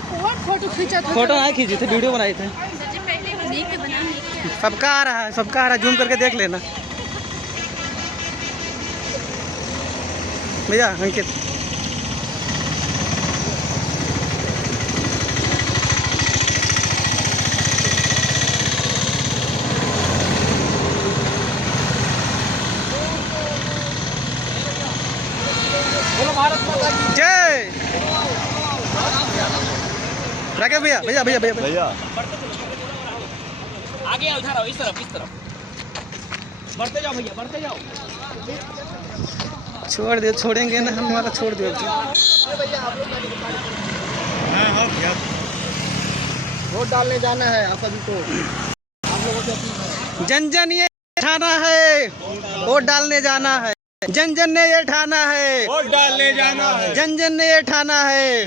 Photo खींचा था। Photo नहीं खींची थे, वीडियो बनाए थे। सबका आ रहा है, सबका आ रहा है, जूम करके देख लेना भैया। अंकित जय राकेश भैया, भैया भैया भैया भैया आगे उधर आओ, इस तरफ बढ़ते जाओ भैया, बढ़ते जाओ। छोड़ दियो, छोड़ेंगे ना हम, हमारा छोड़ दियो। वोट डालने जाना है आप सभी को। आप लोगों से जन जन ये ठाना है, वोट डालने जाना है। जन जन ने ये ठाना है, वोट डालने जाना है। जन जन ने ये ठाना है।